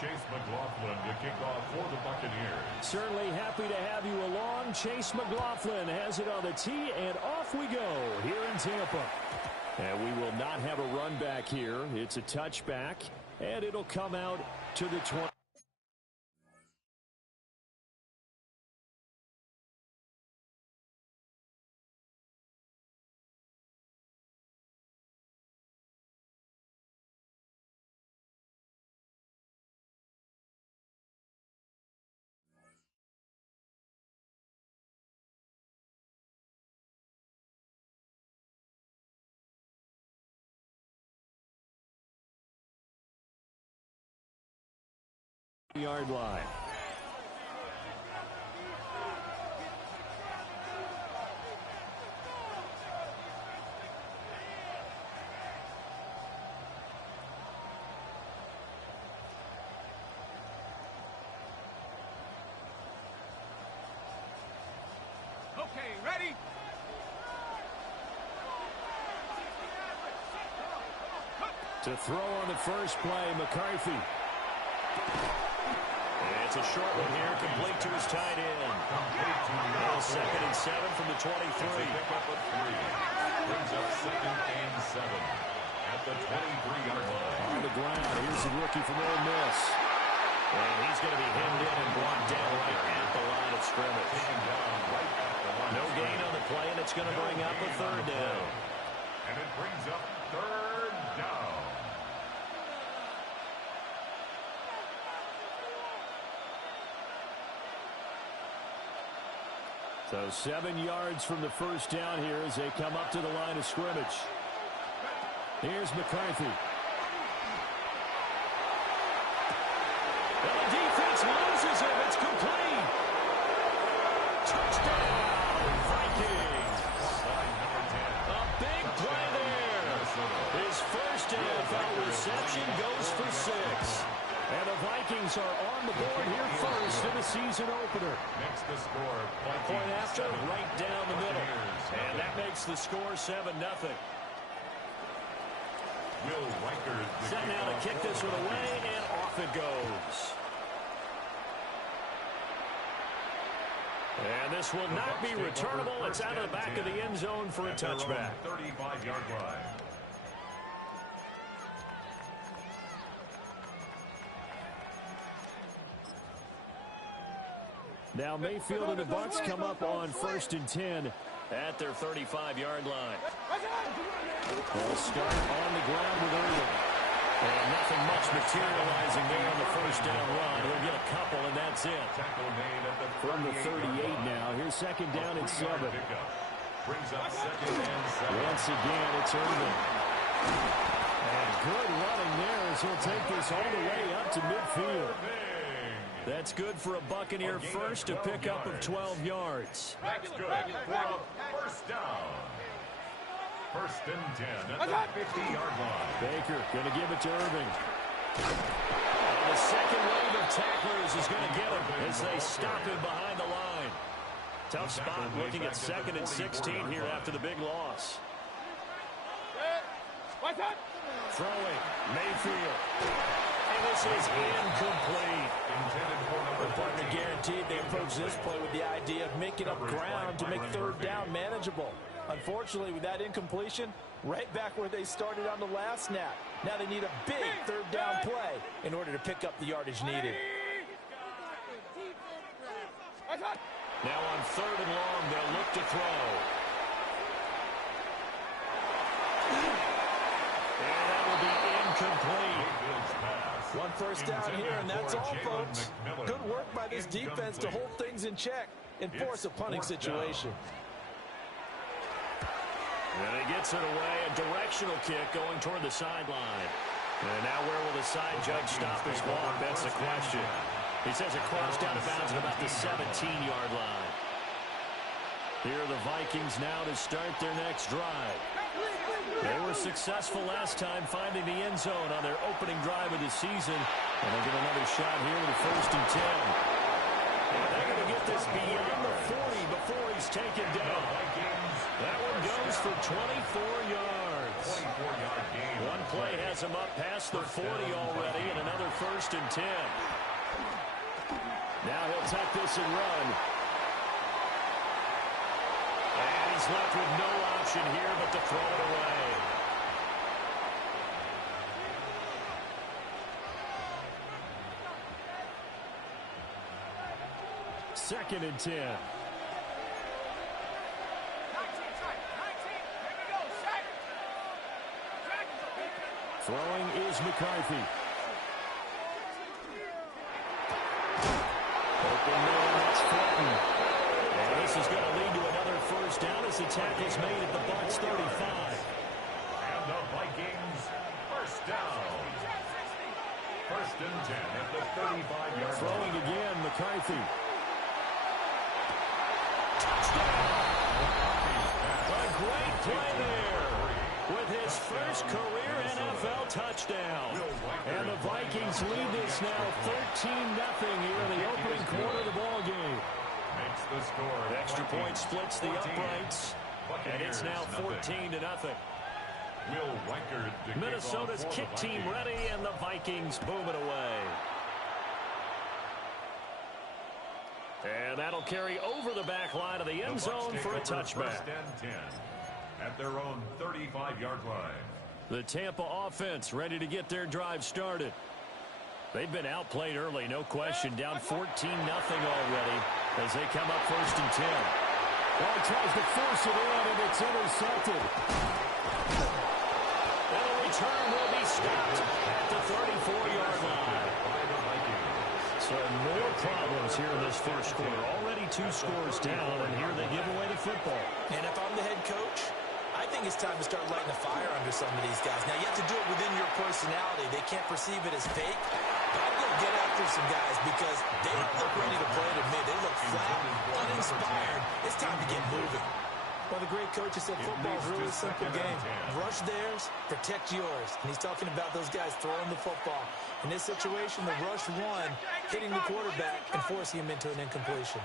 Chase McLaughlin to kick off for the Buccaneers. Certainly happy to have you along. Chase McLaughlin has it on the tee, and off we go here in Tampa. And we will not have a run back here. It's a touchback, and it'll come out to the 20. Yard line. Okay, ready? To throw on the first play, McCarthy. It's a short one here, complete to his tight end. Second and 7 from the 23. Pick up a 3. Brings up 2nd and 7 at the 23-yard line. On the ground, here's the rookie from Ole Miss. And he's going to be hemmed in and brought down right at the line of scrimmage. No gain on the play, and it's going to bring up a 3rd down. And it brings up 3rd down. So 7 yards from the first down here as they come up to the line of scrimmage. Here's McCarthy. Well, the defense loses him. It's complete. Touchdown, Vikings. A big play there. His first NFL reception goes for 6. And the Vikings are on the board here first in the season opener. Next the score. Point after, right down the middle. And that makes the score 7-0. Will Riker Set now to kick this one away, and off it goes. And this will not be returnable. It's out of the back of the end zone for a touchback. 35-yard line. Now Mayfield and the Bucs come up on 1st and 10 at their 35-yard line. They'll start on the ground with Irvin. And nothing much materializing there on the first down run. He'll get a couple, and that's it. From the 38 now. Here's 2nd down and 7. Brings up 2nd and 7. Once again, it's Irvin. And good running there as he'll take this all the way up to midfield. That's good for a Buccaneer first, to pick up of 12 yards. That's good for a first down. 1st and 10 at the 50-yard line. Baker going to give it to Irving. And the second wave of tacklers is going to get him as they stop him behind the line. Tough spot looking at 2nd and 16 here after the big loss. Throwing, Mayfield. And this is incomplete. The partner guaranteed they approach this play with the idea of making up ground to make 3rd down manageable. Unfortunately, with that incompletion, right back where they started on the last snap. Now they need a big 3rd down play in order to pick up the yardage needed. Now on 3rd and long, they'll look to throw. And that will be incomplete. 1 first down here, and that's all, folks. Good work by this defense to hold things in check and force a punting situation. And he gets it away, a directional kick going toward the sideline. And now where will the side judge stop his walk? That's the question. He says it crossed out of bounds at about the 17-yard line. Here are the Vikings now to start their next drive. They were successful last time finding the end zone on their opening drive of the season. And they'll get another shot here with a 1st and 10. They're going to get this beyond the 40 before he's taken down. That one goes for 24 yards. 24-yard gain. One play has him up past the 40 already, and another 1st and 10. Now he'll take this and run. And he's left with no option here but to throw it away. Second and 10. 19, here we go, set. Throwing is McCarthy. Open man, that's Fenton. And this is going to lead to another 1st down as the tackle's made at the Bucs 35. And the Vikings, 1st down. 1st and 10 at the 35-yard line. Throwing again, McCarthy. A great play there with his first career NFL touchdown. And the Vikings lead this now 13-0 here in the opening quarter of the ball game. Makes the score. Extra point splits the uprights, and it's now 14-0. Will Reichard to Minnesota's kick team ready, and the Vikings boom it away. And that'll carry over the back line of the end zone for a touchback. 1st and 10 at their own 35-yard line. The Tampa offense ready to get their drive started. They've been outplayed early, no question. Down 14-0 already as they come up 1st and 10. Well, he tries to force it in, and it's intercepted. And the return will be stopped at the 34-yard line. So more problems here in this first quarter. Already 2 scores down, and here they give away the football. And if I'm the head coach, I think it's time to start lighting a fire under some of these guys. Now, you have to do it within your personality. They can't perceive it as fake. But I'd go get after some guys because they don't look ready to play to me. They look flat, uninspired. It's time to get moving. Well, the great coach has said football is a really simple game. Rush theirs, protect yours. And he's talking about those guys throwing the football. In this situation, the rush one, hitting the quarterback and forcing him into an incompletion.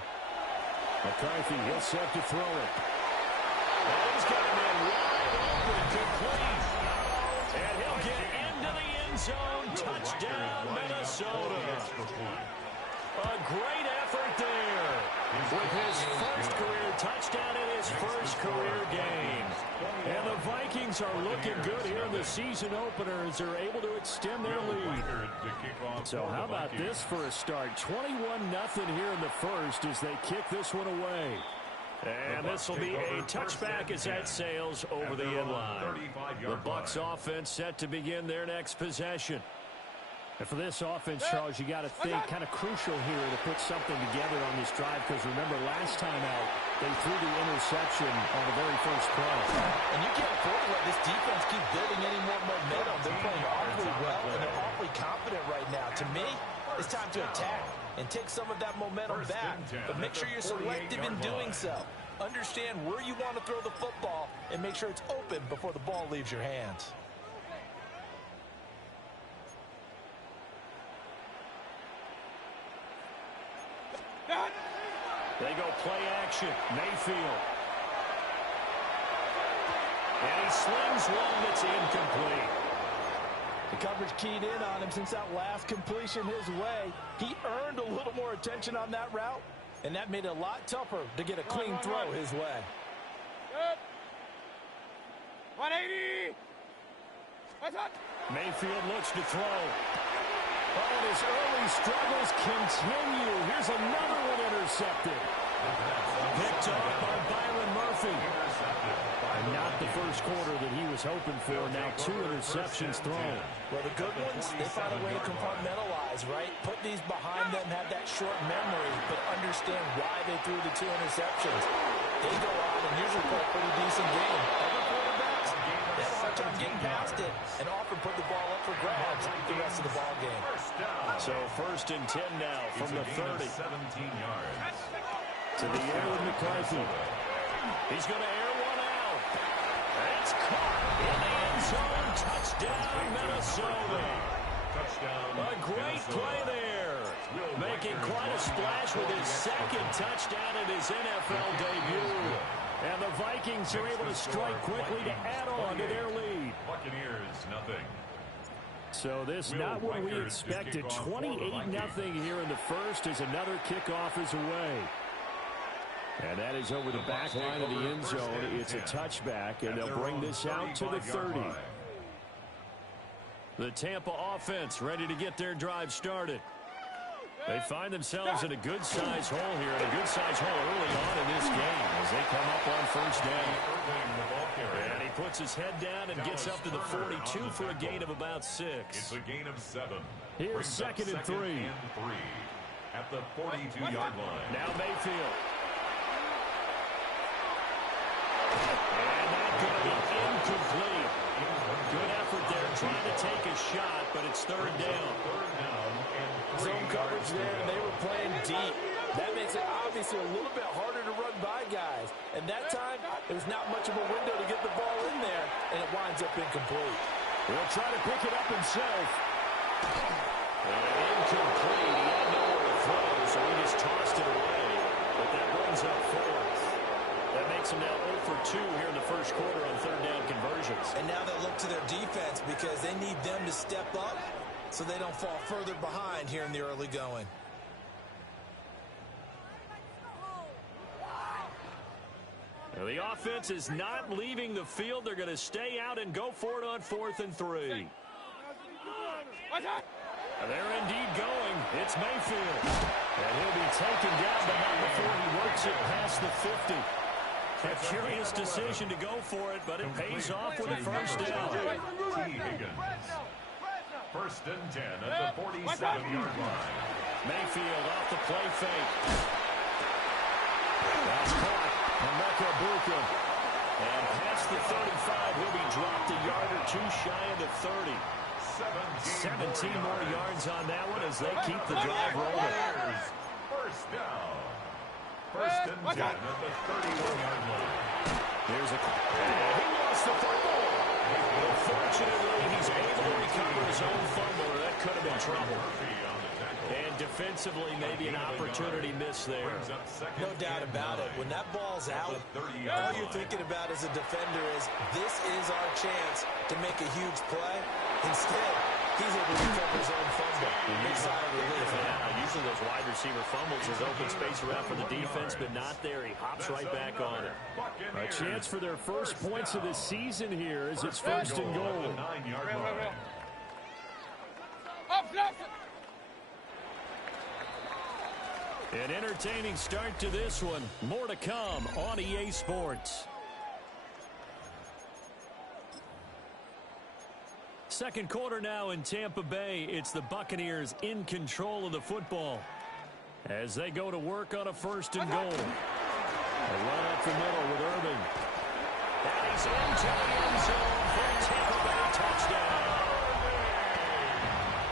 McCarthy, he'll set to throw it. And he's got him in wide open, complete. And he'll get into the end zone. Touchdown, Minnesota. A great effort there. With his first career touchdown in his first career game. And the Vikings are looking good here in the season opener as they're able to extend their lead. So how about this for a start? 21-0 here in the first as they kick this one away. And this will be a touchback as that sails over the end line. The Bucs offense set to begin their next possession. And for this offense, Charles, you got to think kind of crucial here to put something together on this drive because remember last time out they threw the interception on the very first play. And you can't afford to let this defense keep building any more momentum. They're playing awfully well and they're awfully confident right now. To me, it's time to attack and take some of that momentum back. But make sure you're selective in doing so. Understand where you want to throw the football and make sure it's open before the ball leaves your hands. They go play action. Mayfield. And he slings one that's incomplete. The coverage keyed in on him since that last completion his way. He earned a little more attention on that route, and that made it a lot tougher to get a clean throw his way. 180. Mayfield looks to throw. Oh, and his early struggles continue. Here's another one intercepted. Picked off by Byron Murphy. And not the first quarter that he was hoping for. Now 2 interceptions thrown. Well, the good ones, they find a way to compartmentalize, right? Put these behind them, have that short memory, but understand why they threw the 2 interceptions. They go out and usually play a pretty decent game. Other quarterbacks, they have a hard time getting past it and often put the ball up for grabs the rest of the ball game. So 1st and 10 now from the 30. 17 yards. To the air with McCarthy. He's going to air one out. It's caught in the end zone. Touchdown, Minnesota. Touchdown. A great play there. Making quite a splash with his second touchdown in his NFL debut. And the Vikings are able to strike quickly to add on to their lead. Buccaneers, nothing. So this not what we expected. 28-0 here in the first as another kickoff is away. And that is over the back line of the end zone. It's a touchback, and they'll bring this out to the 30. The Tampa offense ready to get their drive started. They find themselves in a good-sized hole here, and a good-sized hole early on in this game as they come up on first down. And he puts his head down and gets up to the 42 for a gain of about 6. It's a gain of 7. Here's second and 3. At the 42-yard line. Now Mayfield. And that's going to be incomplete. Good effort there trying to take a shot, but it's third down. Zone coverage there, and they were playing deep. That makes it obviously a little bit harder to run by guys. And that time, there was not much of a window to get the ball in there, and it winds up incomplete. He'll try to pick it up himself. And incomplete. He had nowhere to throw, so he just tossed it away. But that brings up fourth. That makes him now 0 for 2 here in the first quarter on third down conversions. And now they look to their defense because they need them to step up so they don't fall further behind here in the early going. Now the offense is not leaving the field. They're going to stay out and go for it on 4th and 3. They're indeed going. It's Mayfield. And he'll be taken down, but not before he works it past the 50. A curious decision to go for it, but it pays off with a first down. First and 10 at the 47-yard line. Mayfield off the play fake. That's caught. Buccaneers. And past the 35, he'll be dropped a yard or two shy of the 30. 17 more yards on that one as they keep the drive rolling. First down. First and 10 at the 31-yard line. Here's a... He lost the fumble. Fortunately, he's able to recover his own fumble, or that could have been trouble. And defensively, maybe an opportunity miss there. No doubt about it. When that ball's out, all you're thinking about as a defender is, this is our chance to make a huge play. Instead, he's able to recover his own fumble. Big sigh of relief. Yeah, usually those wide receiver fumbles, there's open space around for the defense, but not there. He hops right back on it. A chance for their first points of the season here as it's first and goal. An entertaining start to this one. More to come on EA Sports. Second quarter now in Tampa Bay. It's the Buccaneers in control of the football as they go to work on a first and goal. A run up the middle with Irving. And he's into the end zone for a Tampa Bay touchdown.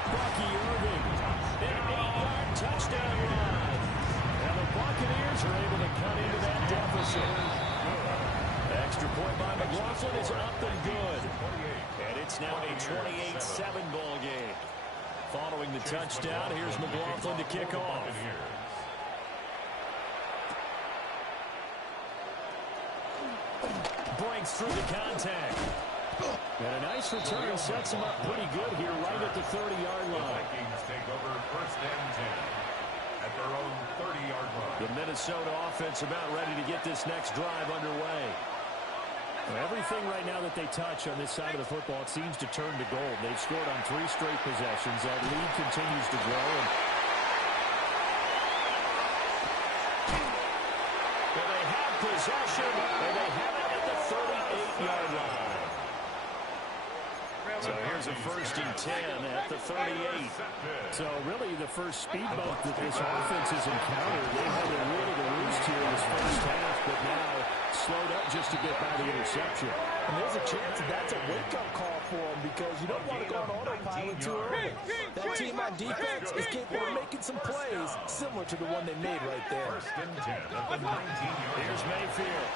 Bucky Irving, an 8-yard touchdown run. And the Buccaneers are able to cut into that deficit. Extra point by McLaughlin is up and good. And it's now a 28-7 ball game. Following the touchdown, here's McLaughlin to kick off. Breaks through the contact. And a nice return sets him up pretty good here right at the 30-yard line. Vikings take over first and 10 at their own 30-yard line. The Minnesota offense about ready to get this next drive underway. Everything right now that they touch on this side of the football, it seems to turn to gold. They've scored on 3 straight possessions. That lead continues to grow. And they have possession, and they have it at the 38-yard line. So here's a first and 10 at the 38. So really the first speed bump that this offense has encountered. They had a little to roost here in this first half, but now slowed up just a bit by the interception. And there's a chance that's a wake-up call for them because you don't want to go on autopilot too early. That team on defense is capable of making some plays similar to the one they made right there. First and 10 at the 19-yard. Here's Mayfield.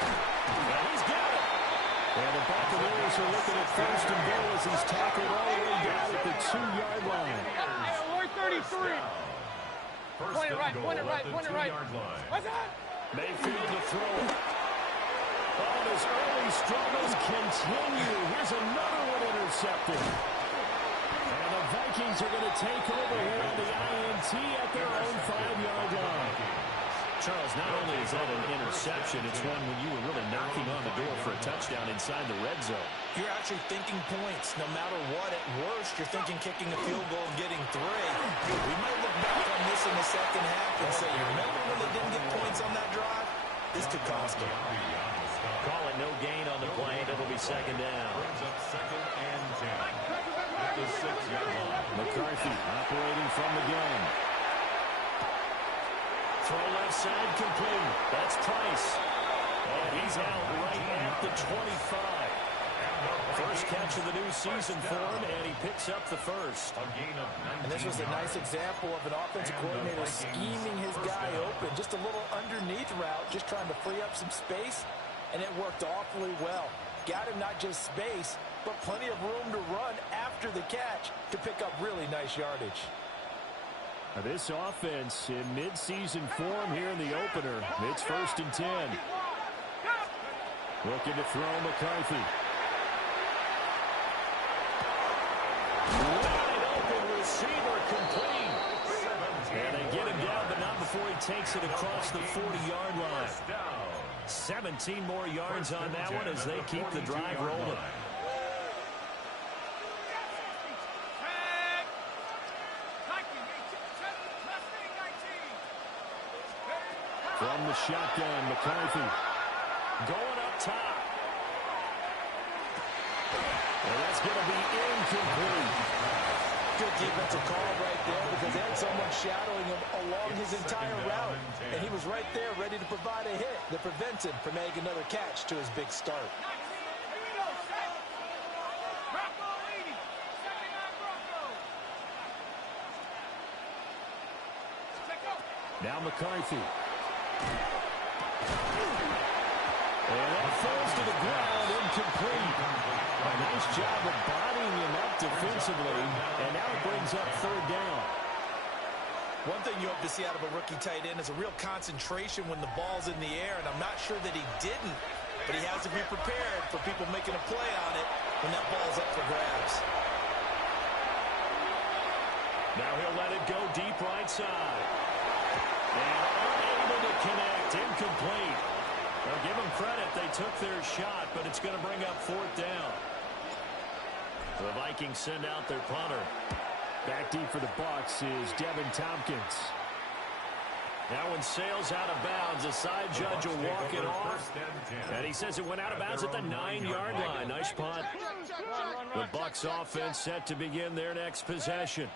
And he's got it. And the Buccaneers are looking at first and goal as he's tackled all the way down at the 2-yard line. 33. First Point it and right, goal point it at right, the point it right. 2-yard line. What's that? Mayfield to throw it. Oh, his early struggles continue. Here's another one intercepted. And the Vikings are going to take over here on the INT at their own 5-yard line. Charles, not only is that an interception, it's one when you were really knocking on the door for a touchdown inside the red zone. You're actually thinking points. No matter what, at worst, you're thinking kicking a field goal and getting 3. We might look back on this in the second half and say, you remember when they didn't get points on that drive? This could cost them. Call it no gain on the play, and it'll be second down. Brings up second and 10 at the 6-yard line. McCarthy operating from the gun. Throw left side complete. That's Price. And he's out right at the 25. First catch of the new season for him, and he picks up the first. And this was a nice example of an offensive coordinator scheming his guy open. Just a little underneath route, just trying to free up some space, and it worked awfully well. Got him not just space, but plenty of room to run after the catch to pick up really nice yardage. Now this offense in mid-season form here in the opener. It's first and 10. Looking to throw McCarthy. Wide open receiver complete. And they get him down, but not before he takes it across the 40-yard line. 17 more yards on that one as they keep the drive rolling. From the shotgun, McCarthy going up top. And that's going to be incomplete. Good defensive call right there because they had someone shadowing him along his entire route. And he was right there ready to provide a hit that prevents him from making another catch to his big start. Now McCarthy. And that falls to the ground, incomplete. A nice job of bodying him up defensively, and now it brings up third down. One thing you hope to see out of a rookie tight end is a real concentration when the ball's in the air, and I'm not sure that he didn't, but he has to be prepared for people making a play on it when that ball's up for grabs. Now he'll let it go deep right side. And unable to connect, incomplete. Well, give them credit, they took their shot, but it's going to bring up fourth down. The Vikings send out their punter. Back deep for the Bucs is Devin Tompkins. Now when Sale's out of bounds, the side judge will walk it off. And he says it went out of bounds at the 9-yard line. Nice punt. The Bucs offense set to begin their next possession.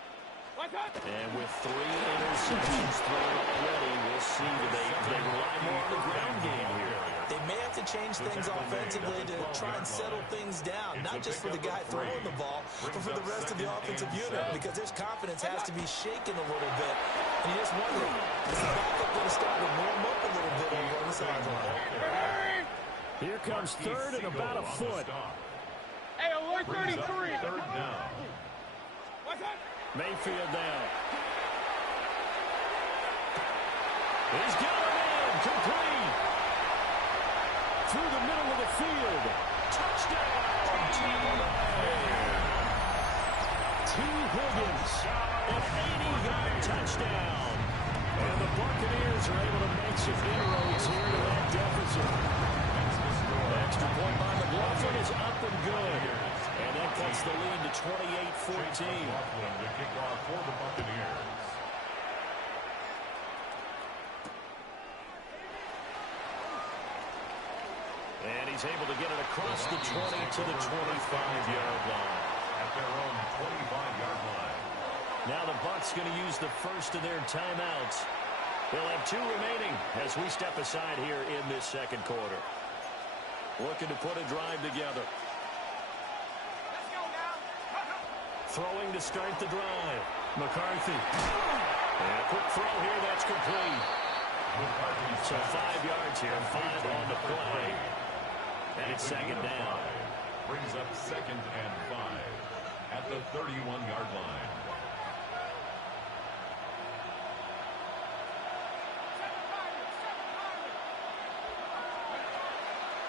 And with 3 interceptions thrown already, we'll see that they rely more on the ground game here. They may have to change things offensively to try and settle things down, not just for the guy throwing the ball, but for the rest of the offensive unit, because his confidence has to be shaken a little bit. And you just wonder, is the backup going to start to warm up a little bit over on the sideline? Here comes third and about a foot. Hey, alert 33. Third down. What's that? Mayfield down. He's got him in, complete. Through the middle of the field. Touchdown, T. Higgins. An 80-yard touchdown. And the Buccaneers are able to make some inroads here to that deficit. Extra point by McLaughlin is up and good. And that cuts the lead to 28-14. To kick off for the Buccaneers. And he's able to get it across the 20 to the 25-yard line. At their own 25-yard line. Now the Bucs going to use the first of their timeouts. They'll have 2 remaining as we step aside here in this second quarter. Looking to put a drive together. Throwing to start the drive. McCarthy. And a quick throw here, that's complete. So 5 yards here, 5 on the play. And it's second down. Brings up second and 5 at the 31-yard line.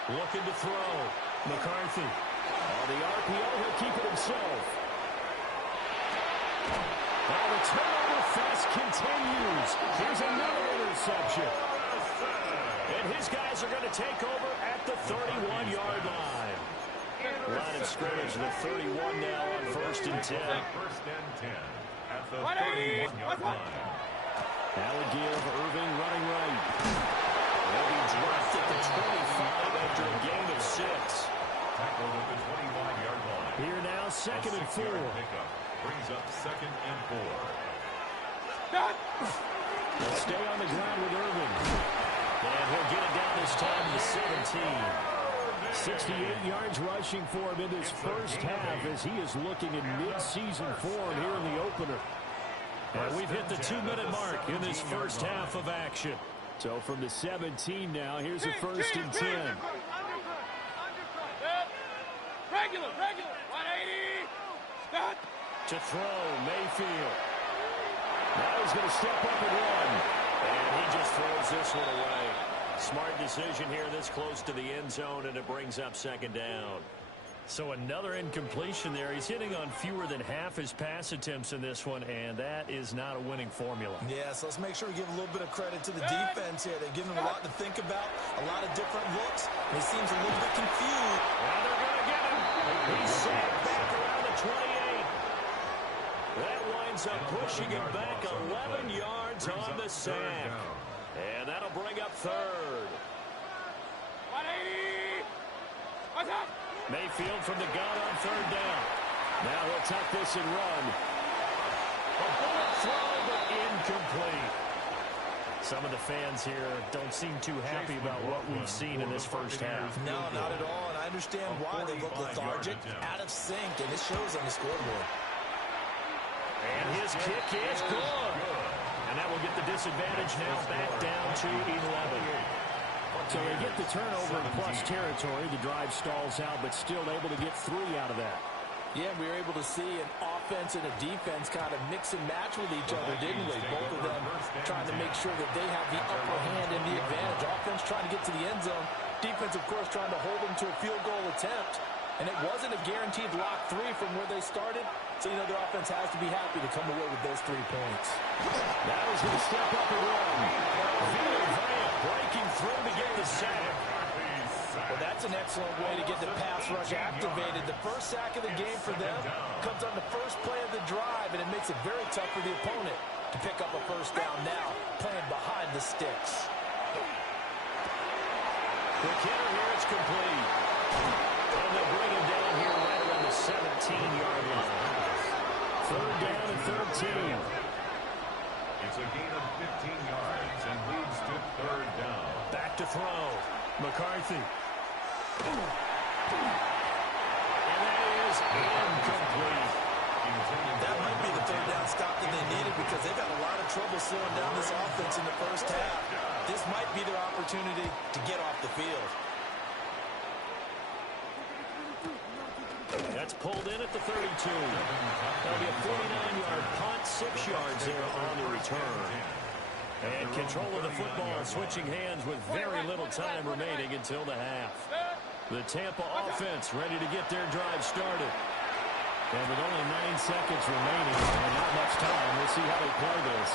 Looking to throw. McCarthy. On the RPO, he'll keep it himself. Well, the turnover fest continues. Here's another interception. And his guys are going to take over at the 31-yard line. Line of scrimmage to the 31 now on 1st and 10. First and 10 at the 31-yard line. Now we give Irving running right. He'll be dropped at the 25 after a gain of 6. Tackled at the 25-yard line. Here now, 2nd and 4. Pickup brings up 2nd and 4. They'll stay on the ground with Irving. And he'll get it down this time to 17. 68 yards rushing for him in his first half as he is looking in mid-season form here in the opener. And we've hit the 2-minute mark in this first half of action. So from the 17 now, here's a 1st and 10. Regular, 180. Stop. To throw, Mayfield. Now he's going to step up and run. And he just throws this one away. Smart decision here this close to the end zone, and it brings up 2nd down. So another incompletion there. He's hitting on fewer than half his pass attempts in this one, and that is not a winning formula. Yes, let's make sure we give a little bit of credit to the defense here. They've given him a lot to think about, a lot of different looks. He seems a little bit confused. Well, they're going to get him. He's sacked back around the 28. That winds up pushing him back 11 yards on the sack. And that'll bring up 3rd. 180. What's up? Mayfield from the gun on 3rd down. Now he'll tuck this and run. A bullet throw, but incomplete. Some of the fans here don't seem too happy about what we've seen in this first half. No, not at all, and I understand why they look lethargic, out of sync, and it shows on the scoreboard. And his kick is good. And that will get the disadvantage now back down to 11. So they get the turnover in plus territory. The drive stalls out, but still able to get 3 out of that. Yeah, we were able to see an offense and a defense kind of mix and match with each other, didn't we? Both of them trying to make sure that they have the upper hand and the advantage. Offense trying to get to the end zone. Defense, of course, trying to hold them to a field goal attempt. And it wasn't a guaranteed lock 3 from where they started. So, you know, the offense has to be happy to come away with those 3 points. Now he's going to step up and run. Villa breaking through to get the sack. Well, that's an excellent way to get the pass rush activated. The first sack of the game for them comes on the first play of the drive, and it makes it very tough for the opponent to pick up a first down now, playing behind the sticks. Quick hitter here, it's complete. And they'll bring him down here right around the 17-yard line. 3rd down and 13. It's a gain of 15 yards and leads to 3rd down. Back to throw. McCarthy. And that is incomplete. That might be the 3rd down stop that they needed because they've had a lot of trouble slowing down this offense in the first half. This might be their opportunity to get off the field. That's pulled in at the 32. That'll be a 49-yard punt, 6 yards there on the return. And control of the football switching hands with very little time remaining until the half. The Tampa offense ready to get their drive started. And with only 9 seconds remaining and not much time, we'll see how they play this.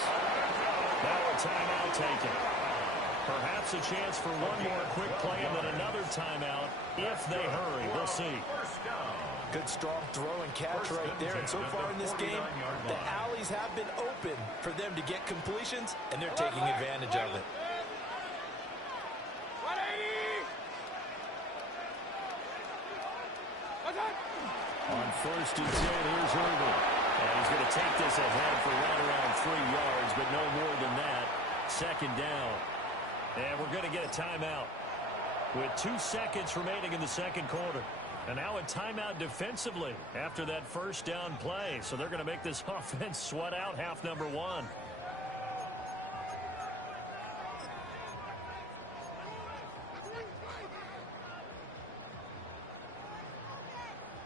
Now a timeout taken. Perhaps a chance for one more quick play and then another timeout if they hurry. We'll see. Good, strong throw and catch right there. And so far in this game, the alleys have been open for them to get completions, and they're taking advantage of it. 180. On 1st and 10, here's Irving. And he's going to take this ahead for right around 3 yards, but no more than that. 2nd down. And we're going to get a timeout with 2 seconds remaining in the 2nd quarter. And now a timeout defensively after that first down play. So they're going to make this offense sweat out half number 1.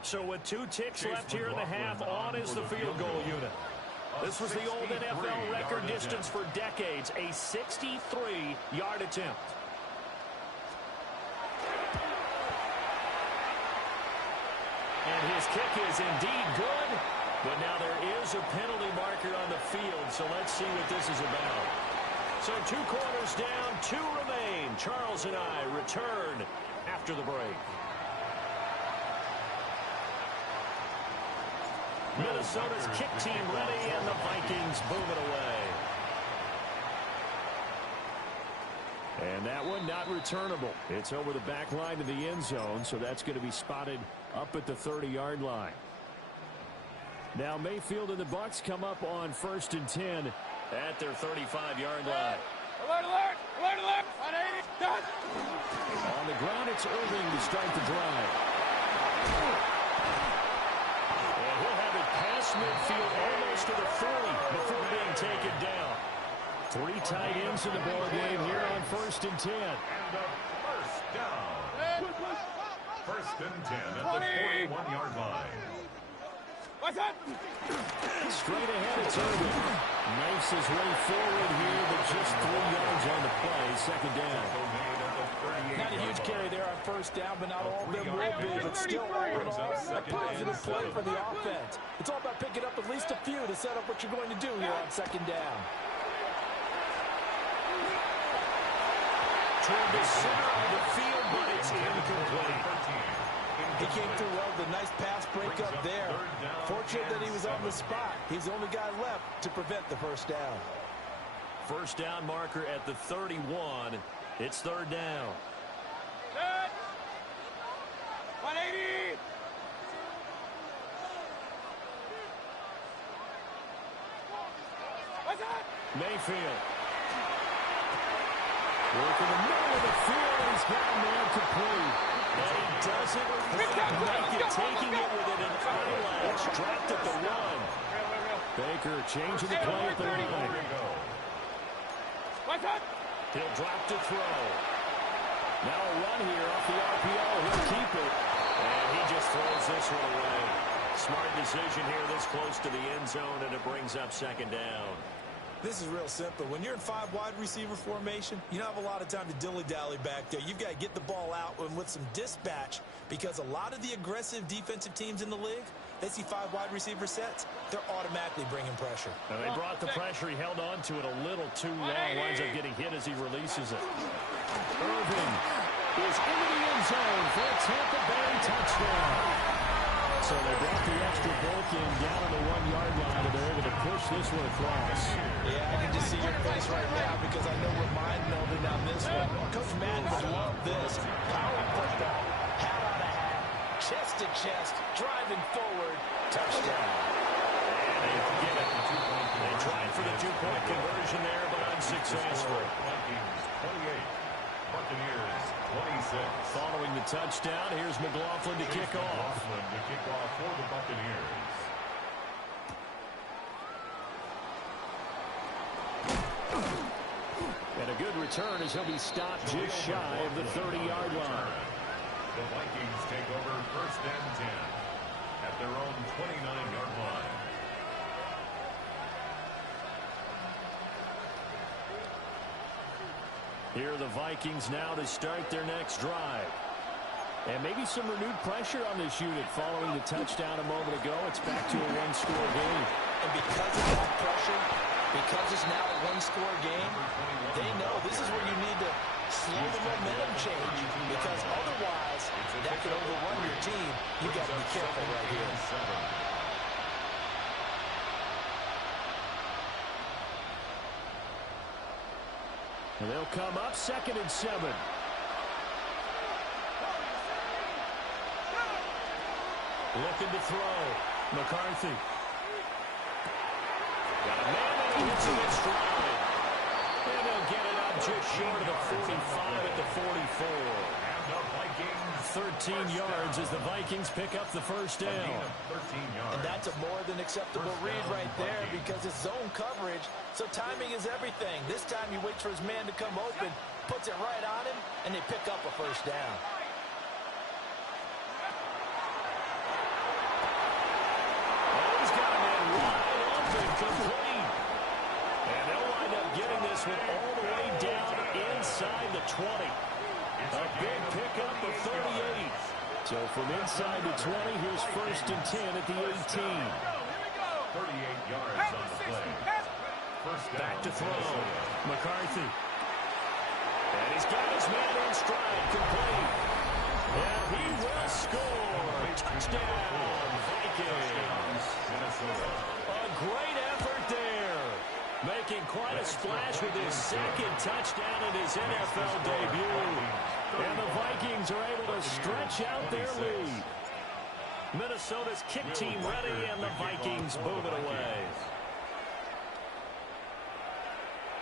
So with 2 ticks left here in the half, on is the field goal unit. This was the old NFL record distance for decades, a 63-yard attempt. Minnesota's kick is indeed good, but now there is a penalty marker on the field, so let's see what this is about. So 2 quarters down, 2 remain. Charles and I return after the break. Minnesota's kick team ready, and the Vikings boom it away. And that one not returnable. It's over the back line to the end zone, so that's going to be spotted up at the 30-yard line. Now Mayfield and the Bucs come up on 1st and 10 at their 35-yard line. Alert, alert! Alert, alert! 180! Done! On the ground, it's Irving to start the drive. And he'll have it past midfield almost to the 40 before being taken down. 3 tight ends in the ball game here on 1st and 10. And a first down. First and 10 at the 41-yard line. What's that? Straight ahead, it's Irving. Knifes his way forward here, but just 3 yards on the play. Second down. Not a huge carry there on 1st down, but not all of them will be. But still, all in all, a positive play for the offense. It's all about picking up at least a few to set up what you're going to do here on 2nd down. Toward the center of the field, but it's incomplete. He came through well with a nice pass breakup there. Fortunate that he was on the spot. He's the only guy left to prevent the 1st down. First down marker at the 31. It's 3rd down. Set! 180! What's that? Mayfield. Work in the middle of the field, and he's got a man complete. And he doesn't make it, taking it within an eyelash. Dropped at the 1. Baker changing the play at the line. What's that? He'll drop to throw. Now a run here off the RPO. He'll keep it. And he just throws this one away. Smart decision here this close to the end zone, and it brings up 2nd down. This is real simple. When you're in 5 wide receiver formation, you don't have a lot of time to dilly-dally back there. You've got to get the ball out and with some dispatch, because a lot of the aggressive defensive teams in the league, they see 5 wide receiver sets, they're automatically bringing pressure. And they brought the pressure. He held on to it a little too long. Winds up getting hit as he releases it. Irving is into the end zone for a Tampa Bay touchdown. So they brought the extra bulk in down on the 1-yard line, and they're able to push this one across. Yeah, I can just see your face right now because I know we're mind-melding on this one. Coach Madden would love this. Power football, hat on a hat, chest to chest, driving forward, touchdown. And they get it. They tried for the 2-point conversion there, but unsuccessful. Vikings 28. Buccaneers 26. Following the touchdown, here's McLaughlin to kick off. The kickoff for the Buccaneers. And a good return as he'll be stopped just shy of the 30-yard line. The Vikings take over 1st and 10 at their own 29-yard line. Here are the Vikings now to start their next drive. And maybe some renewed pressure on this unit following the touchdown a moment ago. It's back to a 1-score game. And because of that pressure, because it's now a 1-score game, they know this is where you need to slow the momentum change, because otherwise that could overrun your team. You got to be careful right here. And they'll come up 2nd and 7. Looking to throw. McCarthy. Got a man that he hits him in stride. And they'll get it up just short of the 45 at the 44. And the Vikings 13 yards as the Vikings pick up the 1st down. 13 yards. And that's a more than acceptable read right there, because it's zone coverage, so timing is everything. This time he waits for his man to come open, puts it right on him, and they pick up a 1st down. He's got a man wide open, complete. And they'll wind up getting this one all the way down inside the 20. A big pickup of 38. So from inside the 20, here's 1st and 10 at the 18. 38 yards on the play. First down. Back to throw. McCarthy. And he's got his man in stride, complete. And he will score. Touchdown, Vikings. Minnesota. A great effort there. Making quite a splash with his 2nd touchdown in his NFL debut. And the Vikings are able to stretch out their lead. Minnesota's kick team ready, and the Vikings move it away.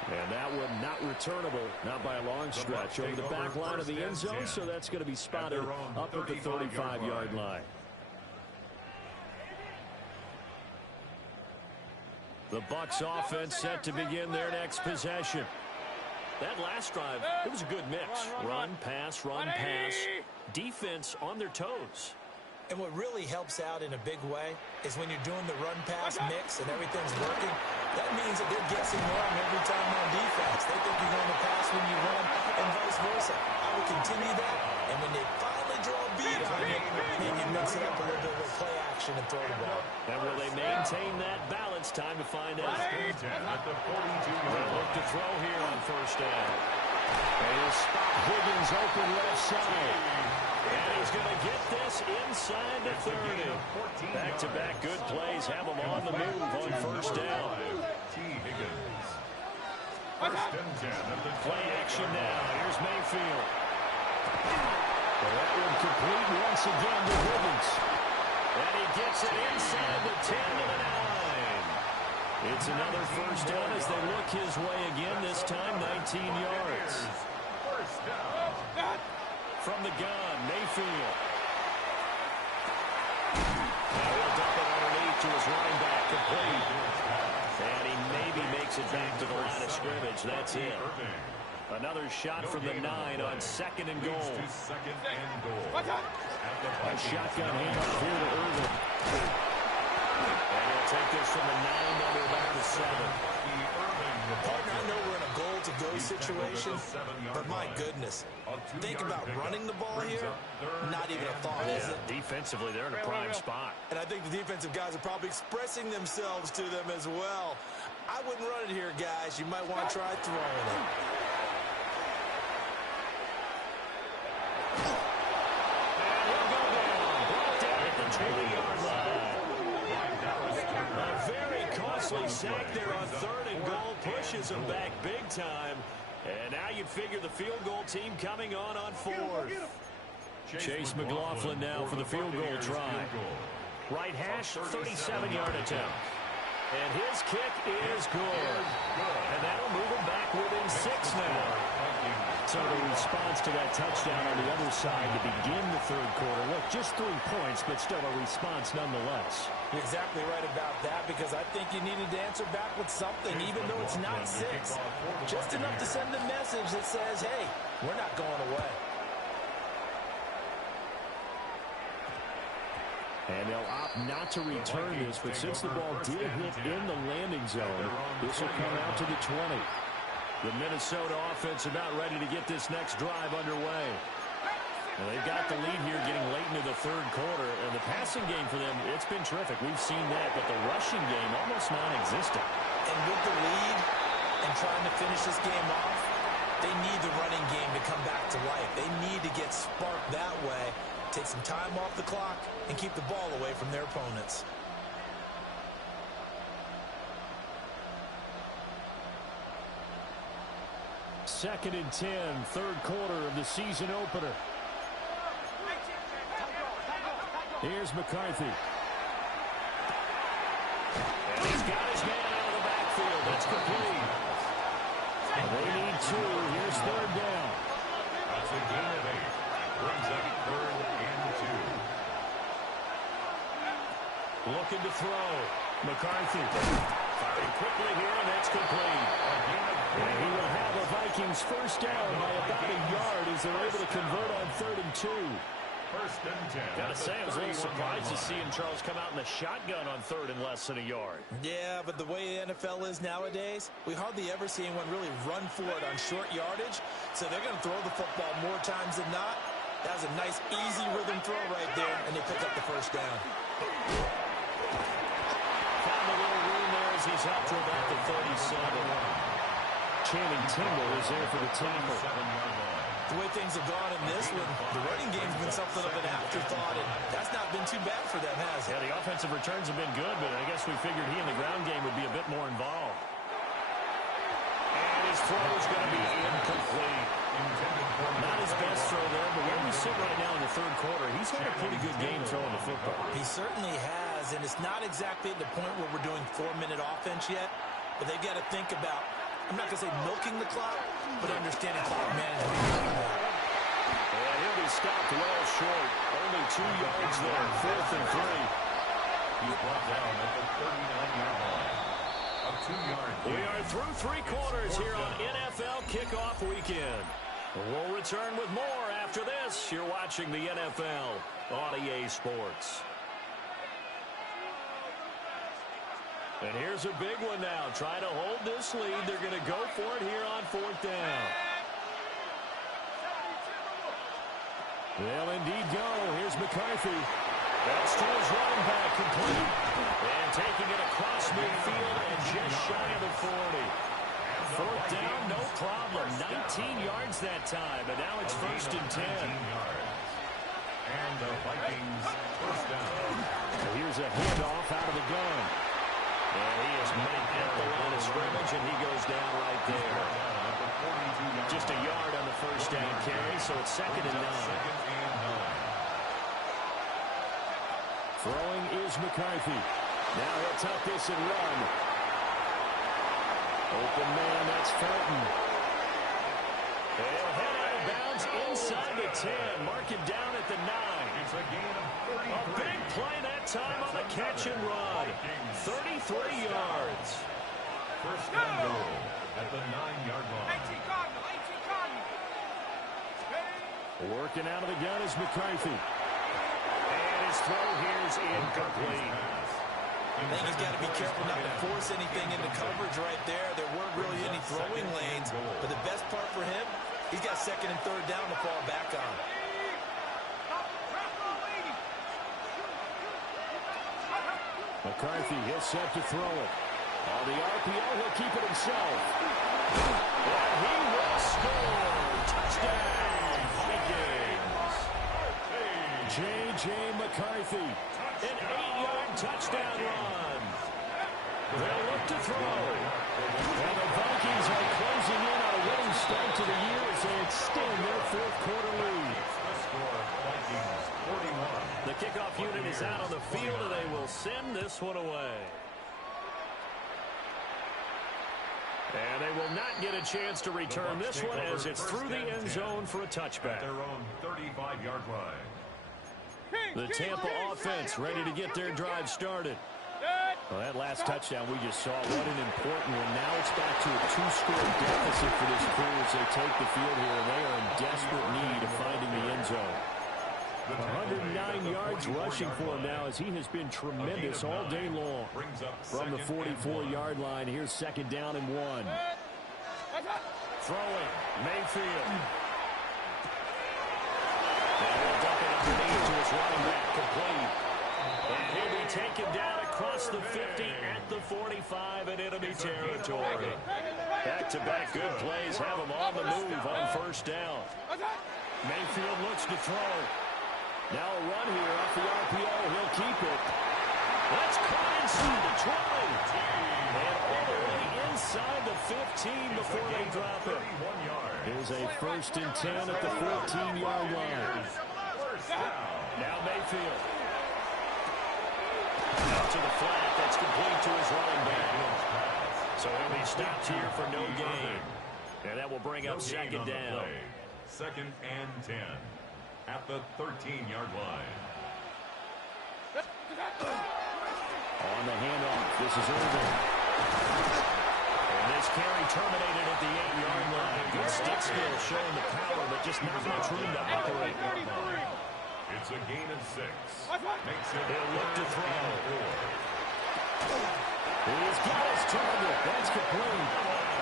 And that one not returnable, not by a long stretch, over the back line of the end zone, so that's going to be spotted up at the 35-yard line. The Bucs offense set to begin their next possession. That last drive, it was a good mix. Run, pass, defense on their toes. And what really helps out in a big way is when you're doing the run-pass mix and everything's working, that means that they're guessing wrong every time on defense. They think you're going to pass when you run and vice versa. I would continue that, and when they finally draw a beat on you, maybe mix it up a little bit with play action and throw the ball. And will they maintain that balance? Time to find out. They look to throw here on 1st down. And he'll spot Higgins open left side. And he's going to get this inside the 30. Back-to-back good plays have him on the move on 1st down. Play action now. Here's Mayfield. Well, that one complete once again to Higgins. And he gets it inside the 10 to the 9. It's another 1st down as they look his way again, this time 19 yards. From the gun, Mayfield. Now he'll dump it underneath to his running back, complete. And he maybe makes it back to the line of scrimmage. That's it. Another shot from the 9 on 2nd and goal. A shotgun handoff here to Irvin. And he'll take this from the 9 down to about the 7. Partner, I know we're in a goal-to-go situation, but my goodness, think about running the ball here, not even a thought, is it? Defensively, they're in a prime spot. And I think the defensive guys are probably expressing themselves to them as well. I wouldn't run it here, guys. You might want to try throwing it. And he'll go down. Brought down at the 20-yard line. A very costly sack there on 3rd and goal. Pushes them back big time. And now you figure the field goal team coming on 4th. Chase McLaughlin now for the field goal try. Right hash, 37-yard attempt. And his kick is good. And that'll move him back within 6 now. So the response to that touchdown on the other side to begin the 3rd quarter. Look, just 3 points, but still a response nonetheless. You're exactly right about that, because I think you needed to answer back with something, even though it's not 6. Just enough to send a message that says, hey, we're not going away. And they'll opt not to return this, but since the ball did hit in the landing zone, this will come out to the 20. The Minnesota offense about ready to get this next drive underway. And they've got the lead here getting late into the 3rd quarter. And the passing game for them, it's been terrific. We've seen that, but the rushing game almost non-existent. And with the lead and trying to finish this game off, they need the running game to come back to life. They need to get sparked that way, take some time off the clock, and keep the ball away from their opponents. Second and 10, 3rd quarter of the season opener. Here's McCarthy. And he's got his man out of the backfield. That's complete. They need 2. Here's 3rd down. That's a gain of 8. Brings up 3rd and 2. Looking to throw. McCarthy. Firing quickly here, and that's complete. And he will have a Vikings 1st down by about a yard as they're able to convert on 3rd and 2. 1st and 10. Gotta say, I was a little surprised to see Charles come out in the shotgun on 3rd and less than a yard. Yeah, but the way the NFL is nowadays, we hardly ever see anyone really run for it on short yardage. So they're going to throw the football more times than not. That was a nice, easy rhythm throw right there, and they pick up the first down. Found a little room there as he's up to about the 37. Channing Tindall is there for the tackle. The way things have gone in this one, the running game's been something of an afterthought, and that's not been too bad for them, has it? Yeah, the offensive returns have been good, but I guess we figured he in the ground game would be a bit more involved. And his throw is going to be incomplete. Not his best throw there, but where we sit right now in the third quarter, he's had a pretty good game throwing the football. He certainly has, and it's not exactly at the point where we're doing 4-minute offense yet, but they've got to think about, I'm not going to say milking the clock, but understanding clock management. And he'll be stopped well short. Only 2 yards there, 4th and 3. He's brought down at the 39-yard line. A 2-yard gain. We are through 3 quarters here on NFL Kickoff Weekend. We'll return with more after this. You're watching the NFL on EA Sports. And here's a big one now. Trying to hold this lead. They're going to go for it here on 4th down. They'll indeed go. Here's McCarthy. That's to his running back, complete. And taking it across midfield and just shy of the 40. 4th down, no problem. 19 yards that time, but now it's 1st and 10. And the Vikings first down. Here's a handoff out of the gun. And he is met at the line of scrimmage, and he goes down right there. Just a yard on the first down carry, so it's 2nd and 9. Throwing is McCarthy. Now he'll tuck this and run. Open man, that's Felton. They'll head out of bounds inside the 10. Mark him down at the 9. It's a gain of 33. A big play that time on the catch and run. 33 yards. First down goal at the 9-yard line. Working out of the gun is McCarthy. And his throw here is incomplete. I think he's got to be careful not to force anything into coverage right there. There weren't really any throwing lanes. But the best part for him, he's got 2nd and 3rd down to fall back on. McCarthy, he'll set to throw it. On the RPO, he'll keep it himself. And he will score. Touchdown, Vikings. J.J. McCarthy, an 8-yard touchdown run. They'll look to throw. And the Vikings are closing in on a winning start to the year as they extend their 4th quarter lead. Vikings 41. The kickoff unit is out on the field, and they will send this one away. And they will not get a chance to return this one as it's through the end zone for a touchback. Their own 35-yard line. The Tampa offense ready to get their drive started. Well, that last touchdown we just saw, what an important one. Now it's back to a 2-score deficit for this crew as they take the field here, and they are in desperate need of finding the end zone. 109 yards rushing for him now as he has been tremendous all day long. From the 44-yard line, here's 2nd down and 1. Throwing, Mayfield. And he'll dump it underneath to his running back, complete. And he'll be taken down across the 50 at the 45 in enemy territory. Back-to-back good plays have him on the move on 1st down. Mayfield looks to throw. Now a run here off the RPO. He'll keep it. That's caught inside the 20. And all the way inside the 15 before they drop it. Here's a 1st and 10 at the 14-yard line. Now Mayfield. Out to the flat. That's complete to his running back. So he'll be stopped here for no gain. And that will bring up 2nd down. 2nd and 10 at the 13-yard line. On the handoff, this is Irvin. And this carry terminated at the 8-yard line. Good stick skill showing the power, but just not much room to operate. It's a gain of 6. Makes it He'll look to throw. He's got his target. That's complete.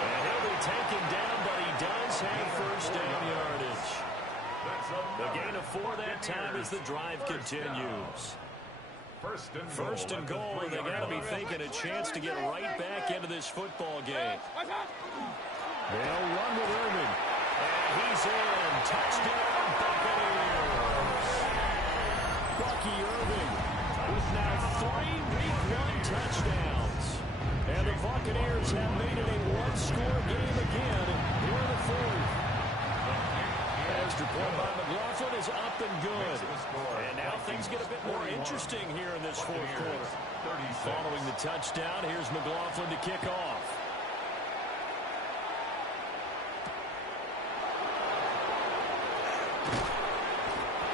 And he'll be taken down, but he does have 1st down yardage. The gain of 4 that time as the drive continues. First and goal, and they got to be thinking a chance to get right back into this football game. They'll run with Irving. And he's in. Touchdown, Buccaneers. Bucky Irving with now 3 Week 1 touchdowns. And the Buccaneers have made it a one-score game again here in the fourth. Extra point by McLaughlin is up and good. And now things get a bit more interesting here in this fourth quarter. Following the touchdown, here's McLaughlin to kick off.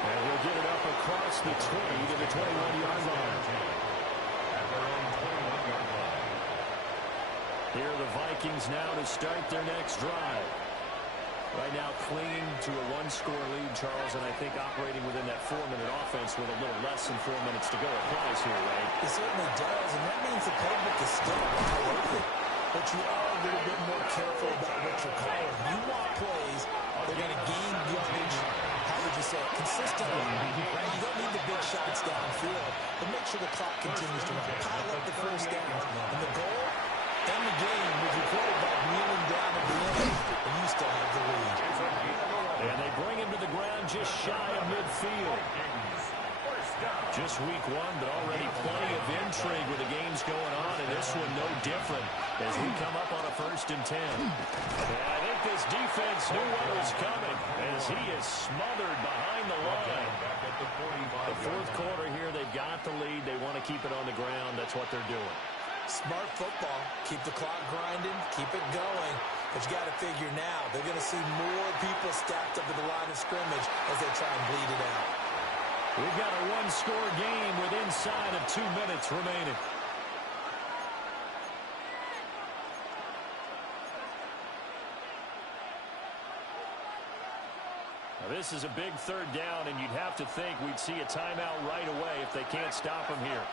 And he'll get it up across the 20 to the 21-yard line. Here are the Vikings now to start their next drive. Right now clinging to a one-score lead, Charles, and I think operating within that 4-minute offense with a little less than 4 minutes to go applies here, right? It certainly does, and that means the playbook is still wide open. But you are a little bit more careful about what you're calling. You want plays that are going to gain yardage, how would you say it, consistently. Right? You don't need the big shots downfield, but make sure the clock continues to run. Pile up the first down. And the goal, end the game with your quarterback kneeling down at the end, and you still have the lead. And they bring him to the ground just shy of midfield. Just week 1, but already plenty of intrigue with the games going on, and this one no different as we come up on a 1st and 10. And I think this defense knew what was coming as he is smothered behind the line. The fourth quarter here, they've got the lead. They want to keep it on the ground. That's what they're doing. Smart football. Keep the clock grinding. Keep it going. But you got to figure now, they're going to see more people stacked up at the line of scrimmage as they try and bleed it out. We've got a one-score game with inside of 2 minutes remaining. Now this is a big 3rd down, and you'd have to think we'd see a timeout right away if they can't stop him here.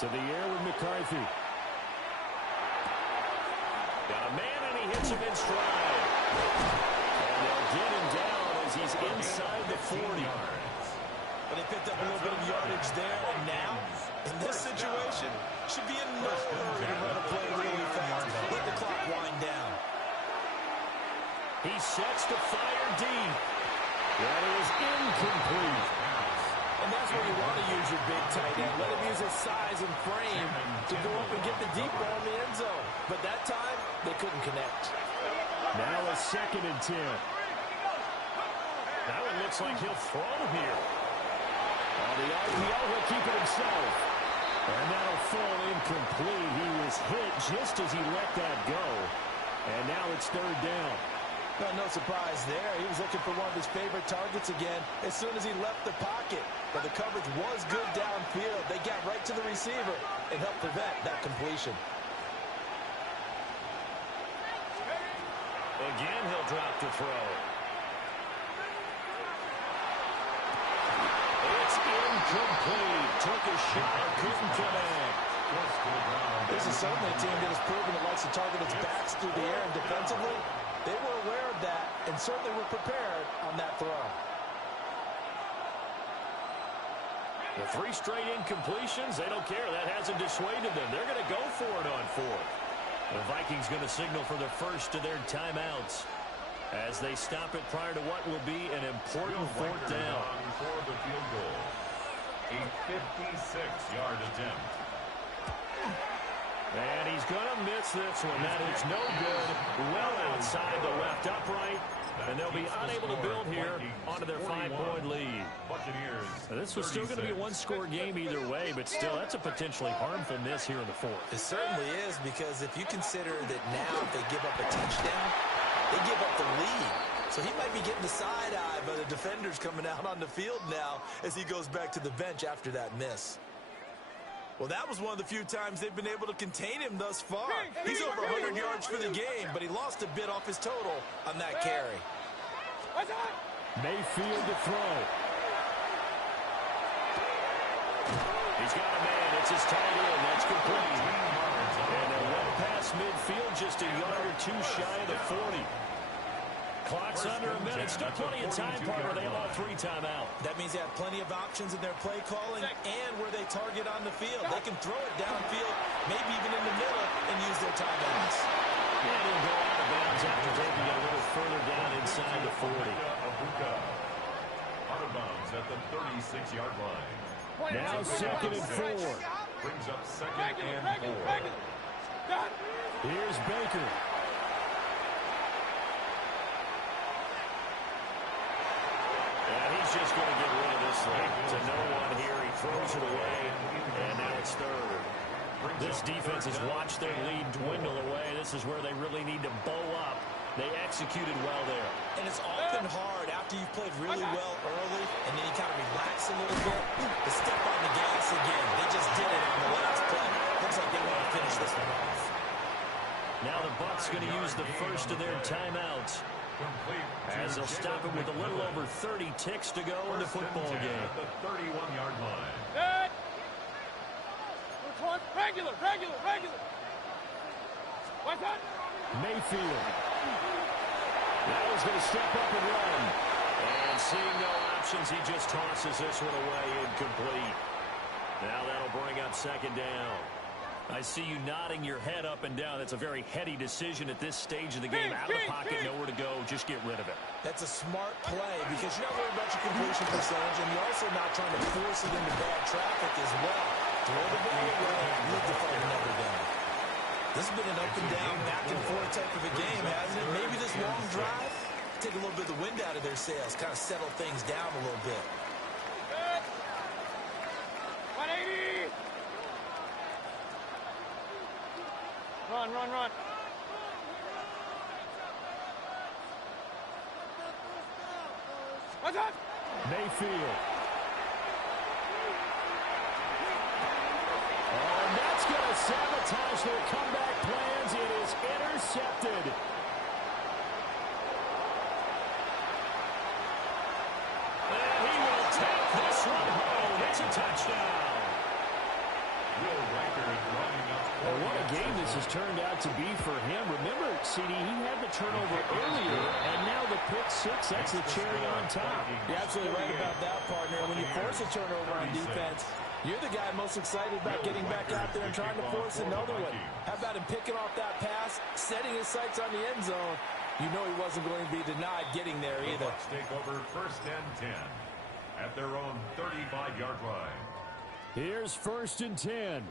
To the air with McCarthy. Got a man, and he hits him in stride. And they'll get him down as he's inside the 40. But they picked up a little bit of yardage there, and now, in this situation, should be in no hurry to run a play really fast. Let the clock wind down. He sets to fire deep. That is incomplete. And that's where you want to use your big tight end. Let him use his size and frame to go up and get the deep ball in the end zone. But that time, they couldn't connect. Now a 2nd and 10. Now it looks like he'll throw here. On the RPO, he'll keep it himself. And that'll fall incomplete. He was hit just as he let that go. And now it's 3rd down. Well, no surprise there. He was looking for one of his favorite targets again as soon as he left the pocket. But the coverage was good downfield. They got right to the receiver and helped prevent that completion. Again, he'll drop the throw. It's incomplete. Took a shot, couldn't connect. This is certainly a team that has proven it likes to target its backs through the air, and defensively, they were aware of that and certainly were prepared on that throw. The 3 straight incompletions, they don't care. That hasn't dissuaded them. They're going to go for it on 4th. The Vikings going to signal for the first of their timeouts as they stop it prior to what will be an important 4th down. For the field goal. A 56-yard attempt. And he's going to miss this one. That is no good. Well outside the left upright. And they'll be unable to build here onto their 5-point lead. Now, this was still going to be a one-score game either way, but still, that's a potentially harmful miss here in the 4th. It certainly is, because if you consider that now if they give up a touchdown, they give up the lead. So he might be getting the side eye by the defenders coming out on the field now as he goes back to the bench after that miss. Well, that was one of the few times they've been able to contain him thus far. He's over 100 yards for the game, but he lost a bit off his total on that carry. Mayfield to throw. He's got a man. It's his tight end. That's complete. And they're well past midfield, just a yard or 2 shy of the 40. Clock's under a minute. Still plenty of time, partner. They have all 3 timeout. That means they have plenty of options in their play calling and where they target on the field. They can throw it downfield, maybe even in the middle, and use their timeouts. And he'll go out of bounds after taking it a little further down inside the 40. Out of bounds at the 36-yard line. Now 2nd and 4. Brings up 2nd and 4. Here's Baker. And he's just going to get rid of this thing. To no one here. He throws it away. And now it's 3rd. This defense has watched their lead dwindle away. This is where they really need to bow up. They executed well there. And it's often hard after you've played really well early and then you kind of relax a little bit to step on the gas again. They just did it on the last play. Looks like they want to finish this one off. Now the Bucs going to use the first of their timeouts as they'll stop it with a little over 30 ticks to go in the football game. At the 31-yard line. Regular. What's that? Mayfield. Now he's going to step up and run. And seeing no options, he just tosses this one away incomplete. Now that'll bring up 2nd down. I see you nodding your head up and down. That's a very heady decision at this stage of the game. Out of the pocket, nowhere to go. Just get rid of it. That's a smart play because you're not worried about your completion percentage, and you're also not trying to force it into bad traffic as well. Throw the ball away, leave the fight another down. This has been an up and down, back and forth type of a game, hasn't it? Maybe this long drive, take a little bit of the wind out of their sails, kind of settle things down a little bit. 180. Run. What's that? Mayfield. And that's going to sabotage their comeback plans. It is intercepted. And he will take this one home. It's a touchdown. And what a game this has turned out to be for him. Remember, CD, he had the turnover earlier, and now the pick 6, that's the cherry on top. You're absolutely right about that, partner. When you force a turnover on defense, you're the guy most excited about getting back out there and trying to force another one. How about him picking off that pass, setting his sights on the end zone? You know he wasn't going to be denied getting there either. The Bucs take over 1st and 10 at their own 35-yard line. Here's 1st and 10.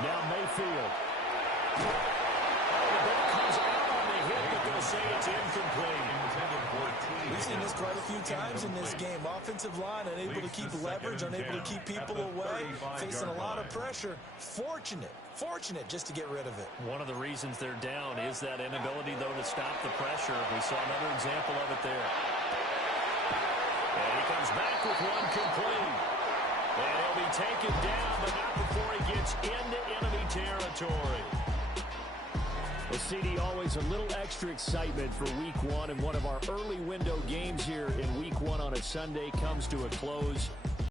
Now Mayfield. The ball comes out on the hit, but they'll say it's incomplete. We've seen this quite a few times in this game. Offensive line unable to keep leverage, unable to keep people away, facing a lot of pressure. Fortunate just to get rid of it. One of the reasons they're down is that inability, though, to stop the pressure. We saw another example of it there. And he comes back with one complete. And he'll be taken down, but not before he gets into enemy territory. Well, CD, always a little extra excitement for Week 1, and one of our early window games here in Week 1 on a Sunday comes to a close.